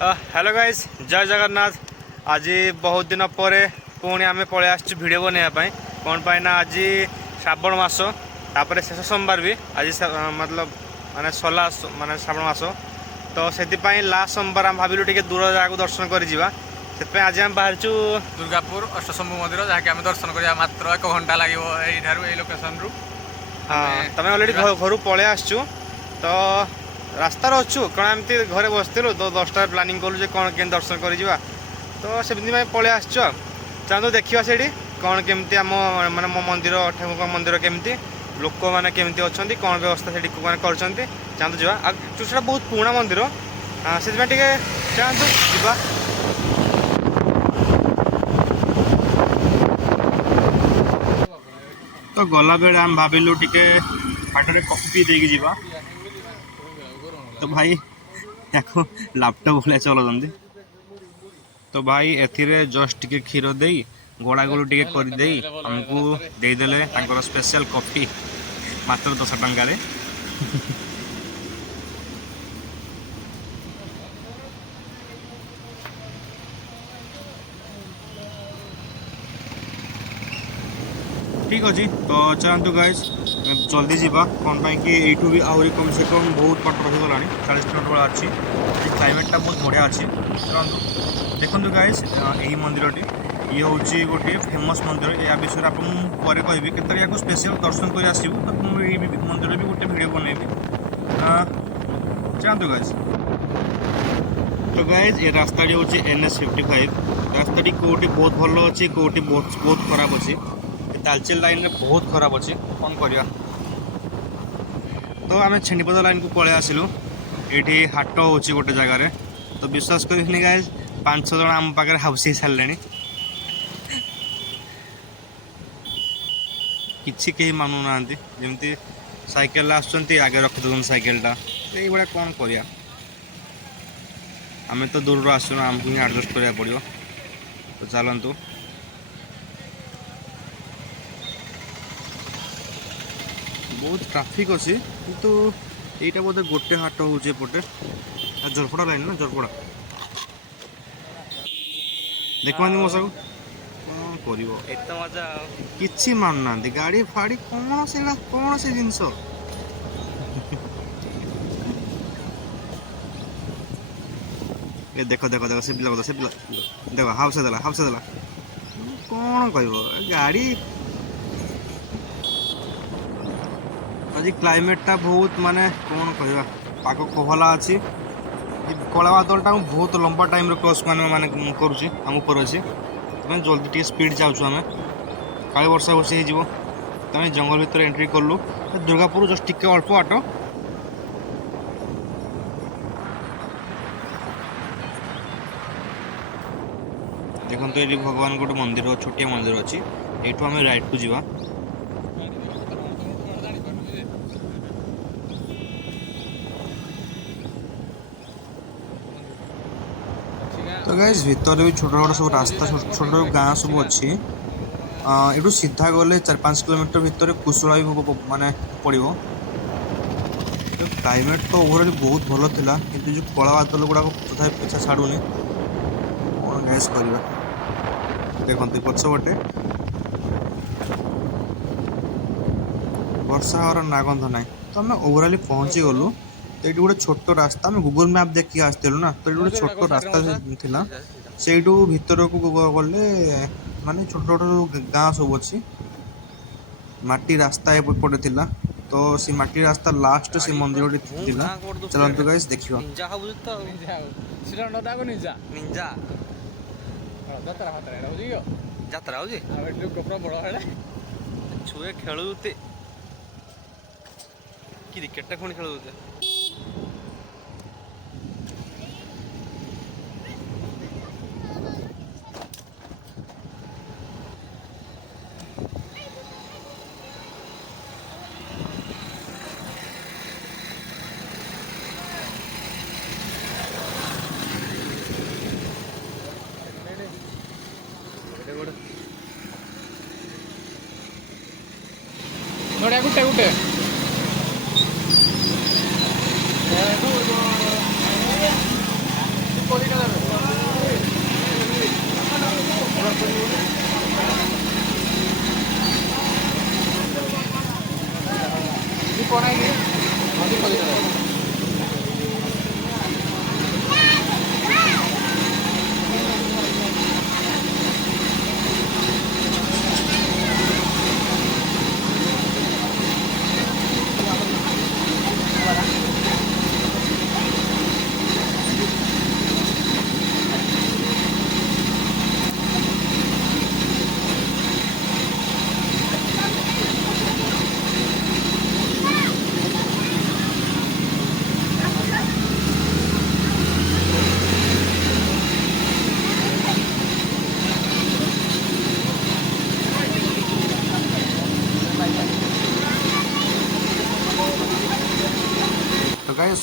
Hello guys जय जगन्नाथ। आज बहुत दिन पर पुणी आम पलि आसु भिडियो बनवाई कौन पाई ना आज श्रावण मास तापर शेष सोमवार भी आज मतलब माने सला माने श्रावण मास तो से लास्ट सोमवार आम भाविलु टे दूर जगह दर्शन कर आज आम बाहर दुर्गापुर अष्टशंभु मंदिर जहाँकि आम दर्शन करा मात्र 1 घंटा लगे लोकेशन रु। हाँ तुम अलरेडी घर पलि आसचु तो रास्तार अच्छु कण एमती घरे बसलु तो 10टा प्लानिंग कलु कौन के दर्शन कर तो सेमती पलि आस चाहतु देखा से कौन केमती आम माने मो मंदिर ठाकुर मंदिर केमती लोक मैंने केमती अच्छा कौन व्यवस्था से कर चाहतु जावा चुषा बहुत पुराना मंदिर से चाहतु जा तो गला बेले आम भाविलु टे बाटर कॉफी पी देकी जीवा तो भाई याको लैपटॉप भले चलाते तो भाई एथिरे जस्ट टिके क्षीर दे गोड़ा गोड़ टे करदे आमको देदेले स्पेशल कॉफी मात्र 10 टंकार ठीक अच्छे तो चलतु गाइज जल्दी जावा कौन कि यूँ भी आहरी कम से कम बहुत बाट रहीगला 40 किलोमीटर वाला अच्छी क्लाइमेटा बहुत बढ़िया अच्छी चलतु देखु गाइज यही मंदिरटी ये हूँ गोटे फेमस मंदिर या विषय आप कहि के स्पेशल दर्शन कर आसबू तो मंदिर भी गोटे वीडियो बनैबी चलतु गाइज तो गाइज ये रास्ता हूँ NH55 रास्ता कौटी बहुत भल अच्छी कौटी बहुत खराब अच्छी तालचेर लाइन में बहुत खराब अच्छी कौन करिया तो आम छेणीपद लाइन को पलि आसिलु ये हाट हो गोटे जगार तो विश्वास करें गाइज 5-6 जन आम पाखे हाउसी सारे किसी कहीं मानु ना जमी साइकेल आसुँच आगे रखिदे साइकेलटा ये कौन करिया आम तो दूर आसुना आमको ही एडजस्ट करा पड़ो तो चलतु बहुत ट्राफिक अच्छी किंतु यहीटा बोधे गोटे हाट होपटे जरपड़ा लाइन ना जरपड़ा देखा मशा कौन कर कि मानुना गाड़ी फाड़ी कौन से जिनस देख देख देख से पिला देख हाउस देला कौन कह गाड़ी आज क्लाइमेटा बहुत माने कौन कह पाक कोहला अच्छी कला बादलटा बहुत लंबा टाइम क्रॉस माने करुँच ऊपर अच्छे तो जल्दी टे स्पीड जाऊँ आम काले वर्षा वर्षी हो जंगल भितर एंट्री कलु दुर्गापुर जस्ट टिके अल्प बाट देखो ये भगवान गोटे मंदिर छोटिया मंदिर अच्छी यू आम राइट को जीवा तो गाइज भितर भी छोट छोट सब रास्ता छोट छोट गाँ सब अच्छी यू सीधा गले 4-5 किलोमीटर भितर कुशला भी माने पड़ो तो क्लाइमेट तो ओवरऑल बहुत भल था कि जो कला बादल गुड़ाक तथा पीछा छाड़ूनी कौन गैस करवा देखते पछपटे वर्षा हर नागंध ना तो आम ओवरऑल पहुँची गलु तो ये गोटे छोट रास्ता आम गूगल मैप देखिए आसलु ना तो ये गोटे छोट रास्ता था से भीतर को गले माने छोट छोट गाँ सब अच्छी माटी रास्ता एपटे थिला तो सी माटी रास्ता लास्ट से मंदिर चलतु गाइस देखियो छुए खेलुते क्रिकेट पुणी खेलुते नोड़ा गुटे गुटे कोई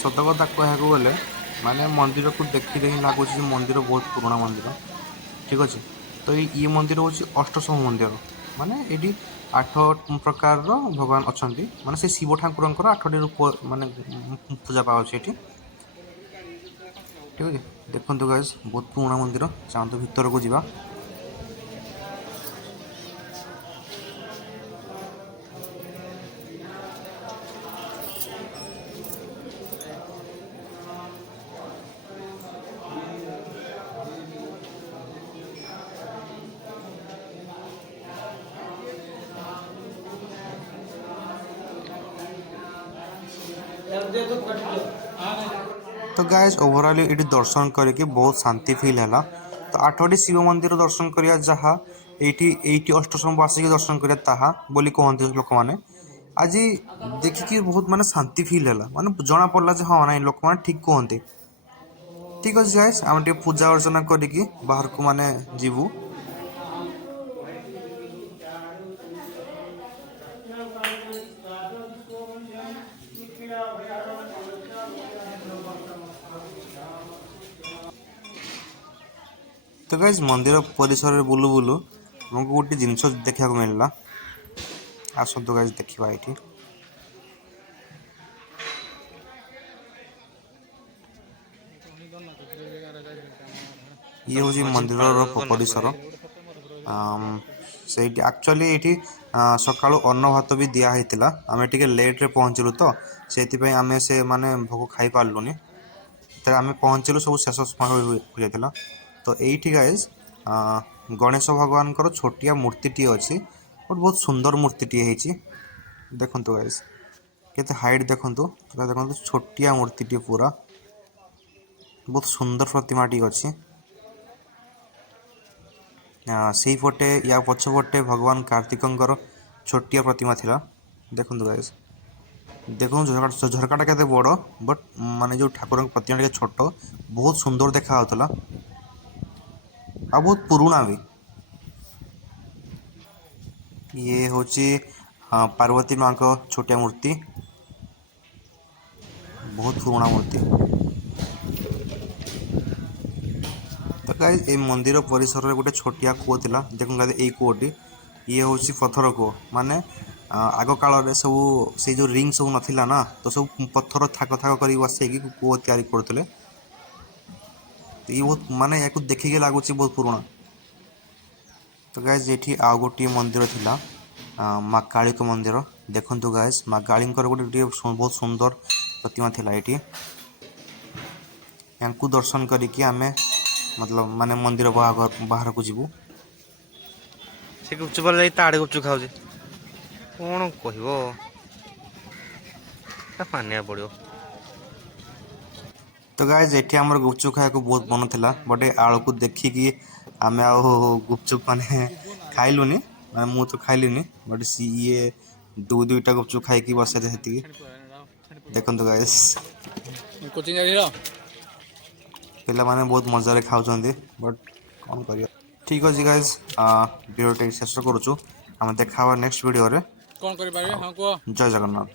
ସତ କଥା କହିବାକୁ ଗଲେ ମାନେ ମନ୍ଦିରକୁ ଦେଖିଲେ ହିଁ ଲାଗୁଛି ଯେ ମନ୍ଦିର ବହୁତ ପୁରୁଣା ମନ୍ଦିର। ଠିକ୍ ଅଛି। ତ ଇଏ ମନ୍ଦିର ହେଉଛି ଅଷ୍ଟଶମ୍ଭୁ ମନ୍ଦିର। ମାନେ ଏଇଠି 8 ପ୍ରକାରର ଭଗବାନ ଅଛନ୍ତି। ମାନେ ସେ ଶିବ ଠାକୁରଙ୍କର 8ଟି ରୂପ ମାନେ ପୂଜା ପାଉଛି ଏଠି। ଠିକ୍ ଅଛି। ଦେଖନ୍ତୁ ଗାଇସ୍ ବହୁତ ପୁରୁଣା ମନ୍ଦିର। ଚାଲନ୍ତୁ ଭିତରକୁ ଯିବା। तो गाइस ओवरऑल ये दर्शन करके बहुत शांति फील है। तो 8टी शिव मंदिर दर्शन करिया जहाँ एटी अष्टशंभु आसिक दर्शन करिया ताहा बोली कहते लोक मैंने आज देखिकी बहुत माने शांति फील है माने जना पड़ला जे हाँ ना लोक मैंने ठीक कहते। ठीक अच्छे गाइस आम टे पूजा अर्चना करिकी बाहर को माने जीवु। तो गाइस मंदिर परिसर बुलू बुलू हमको गोटे जिनस देखा मिलला। आसतु गाइस देखा ये ये हूँ मंदिर परिसर। से एक्चुअली ये सका अन्न भात भी दिखाई आम टे लेट्रे पहुँचलु तो से आम से माने भोग खाई पार्लुनि आम पहुँचलु सब शेष समय हो जाता। तो यही गाइज गणेश भगवान छोटिया मूर्ति अच्छी और बहुत सुंदर मूर्ति है। देखो गाइज केते हाइट देखो देखो छोटिया मूर्ति पूरा बहुत सुंदर प्रतिमा अच्छी। से पटे या पछपटे भगवान कार्तिकर छोटिया प्रतिमा थिला। देखो गाइज देखो झरकाटा केते बड़ बट माने जो ठाकुर प्रतिमा टे छोट बहुत सुंदर देखा आ बहुत पुराना भी। ये होची पार्वती माँ को छोटिया मूर्ति बहुत पुराना मूर्ति। तो गाइस ये मंदिर परिसर में गोटे छोटिया कूଅ थिला। देखो गाइस ये कूଅटी ये होची पत्थर कूଅ माने आग काल सब से जो रिंग सब नथिला ना तो सब पत्थर थाक थाक कर बसैकी कूଅ तैयारी करते। तो ये बहुत माने या देखिए लगुच बहुत पुराना। तो गाइस ये आउ गोटे मंदिर थिला माँ काली को मंदिर। देखो गाइस माँ काली गोटे बहुत सुंदर प्रतिमा थिला ये दर्शन करिकी आमे मतलब माने मंदिर बाहर को जीवु। से गुपचुप वाला जाई ताड़े गुपचुप खाऊजे कौन कहबो मानिया पड़ो। तो गाइस ये आमर गुपचुप खाया को बहुत मन था बट आलू को देखिकी आम आ गुपचुप माने खाइलुनि मु तो खाइलिनी बट सी ये दुईटा गुपचुप खाई बसे थे। देखो गाइस पिला माने बहुत मजा खाऊँ बट कौन कर। ठीक अच्छे गाइस वीडियो शेष करुचु आम देखा नेक्स्ट वीडियो रे। जय जगन्नाथ।